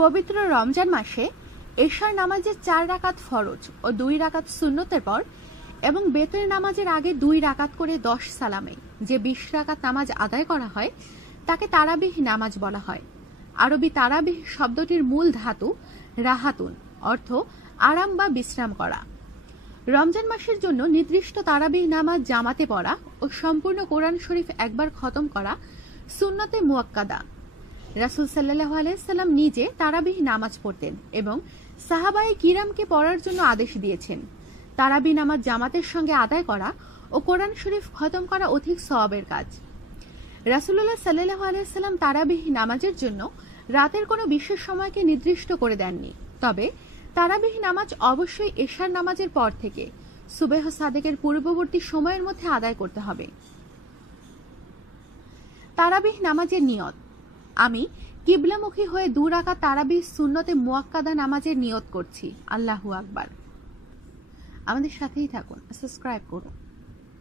পবিত্র রমজান মাসে এশার নামাজের 4 রাকাত ফরজ ও 2 রাকাত সুন্নতের পর এবং বেতরের নামাজের আগে 2 রাকাত করে 10 সালামে যে 20 রাকাত নামাজ আদায় করা হয় তাকে তারাবিহ নামাজ বলা হয়। আরবি তারাবিহ শব্দটির মূল ধাতু রাহাতুন, অর্থ আরাম বা বিশ্রাম করা। রমজান মাসের জন্য নির্দিষ্ট তারাবিহ নামাজ জামাতে পড়া ও সম্পূর্ণ কোরআন শরীফ একবার খতম করা সুন্নতে মুয়াক্কাদা। রাসূল সাল্লাল্লাহু আলাইহি সাল্লাম নিজে তারাবিহ নামাজ পড়তেন এবং সাহাবায়ে কিরামকে পড়ার জন্য আদেশ দিয়েছেন। তারাবিহ নামাজ জামাতের সঙ্গে আদায় করা ও কোরআন শরীফ খতম করা অধিক সওয়াবের কাজ। রাসূলুল্লাহ সাল্লাল্লাহু আলাইহি সাল্লাম তারাবিহ নামাজের জন্য রাতের কোনো বিশেষ সময়কে নির্দিষ্ট করে দেননি, তবে তারাবিহ নামাজ অবশ্যই এশার নামাজের পর থেকে সুবহ সাদেকের পূর্ববর্তী সময়ের মধ্যে আদায় করতে হবে। তারাবিহ নামাজের নিয়ত। আমি কিবলামুখী হয়ে 2 রাকাত তারাবিহ সুন্নতে মুয়াক্কাদা নামাজের নিয়ত করছি। আল্লাহু আকবার। আমাদের সাথেই থাকুন, সাবস্ক্রাইব করুন।